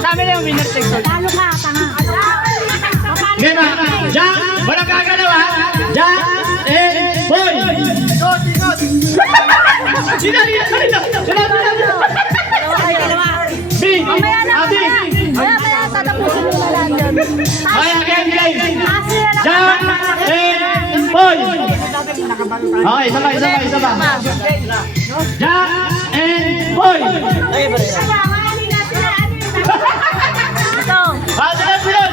Sa amin na yung winner take all. Talo ka, tanga. Game na. Jack, walang gagalaw ha. Jack and Boy. Sila. Ay, dalawa. B. Mamaya na, Abi. mamaya, tatapusin mo na lang yun. Okay, game. Asi na lang. Jack and Boy. Okay, isa pa. Jack and Boy. Ito. Sunod.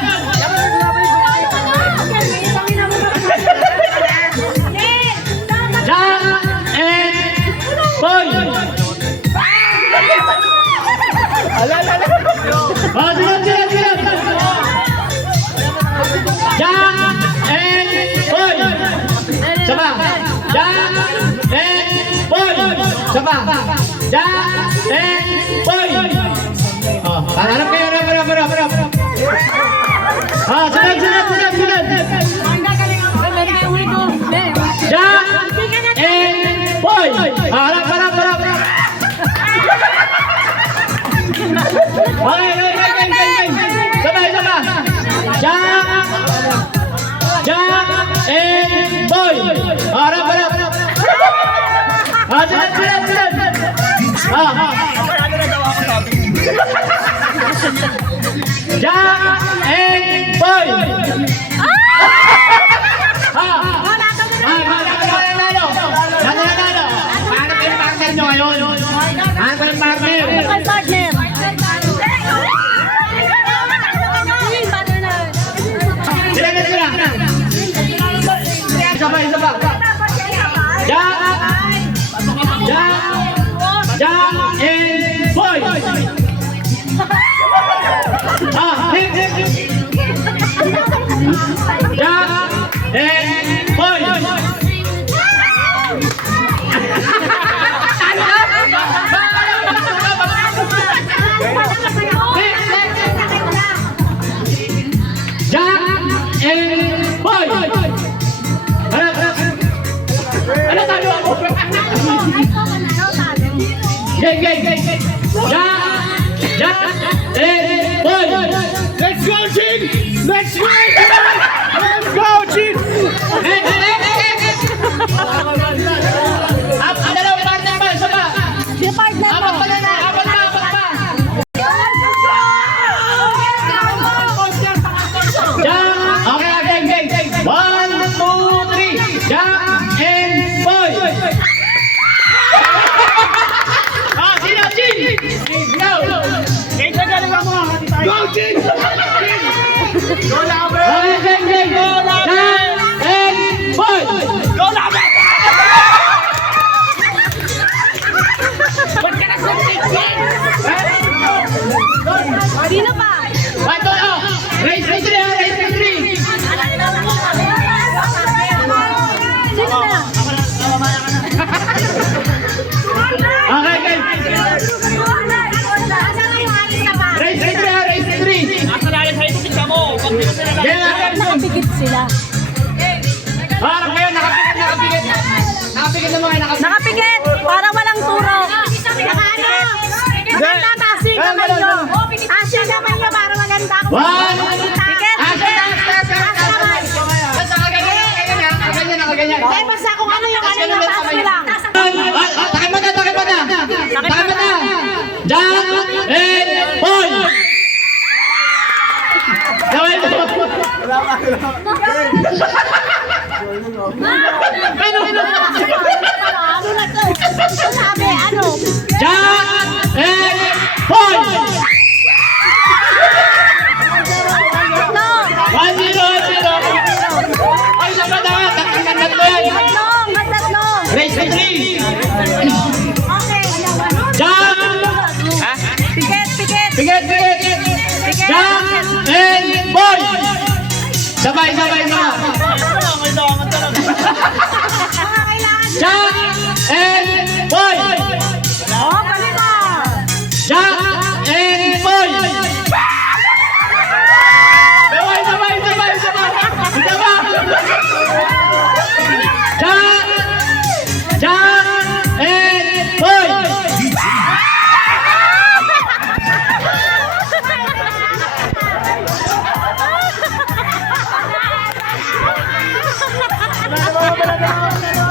Jack and Boy. Sunod. Jack and Boy. Sama. Jack and Boy. Sama. Jack and Boy. Oh, harap kayo. Ah, sunod. Jack and Boy. Harap. Okay. Sabay. Jack and Boy. Harap. Ah, sunod. Jack and Boy. Nanalo. Paano kayo partner nyo ngayon? Paano kayo partner? Ang partner. Sila. Isa pa. Jack and Boy. Jack and Boy. Jack and Boy. Ano talo ako? Gay. Jack and Boy. Let's go, Jin! Let's go, Jin! Dalawang partner ba? Isa pa? Yung partner mo. Apat pa. Jack! Okay, gang. 1, 2, 3. Jack and Boy. Sino, Jin? Go! Go, Jin! Go, Laban! Okay, gang. Jack and Boy. Go, Laban! Ba't ka nagsasabi? Sino pa? Ito, race to 3. Sino na? Okay, guys. Race to 3. Nakapikit sila. Harap kayo, nakapikit. Nakapikit naman kayo, Nakapikit! Para walang turo. Maganda, tasin naman nyo. Tasin naman nyo para maganda. Pikit! Eh, basta kung ano yung ano yung taas nila. Takip mo na. Jack and Boy. Gawin mo. Ano na to? Sabi, ano? Jack and Boy. No! 1-0. Ay, sabat na. Tatlo yan. Tatlong! Race to 3. Okay. Jack. Pikit! Jack and Boy. Sabay. Jack and Boy. Oh, kanina! Jack and Boy. Sabay. Jack and Boy. dalawa.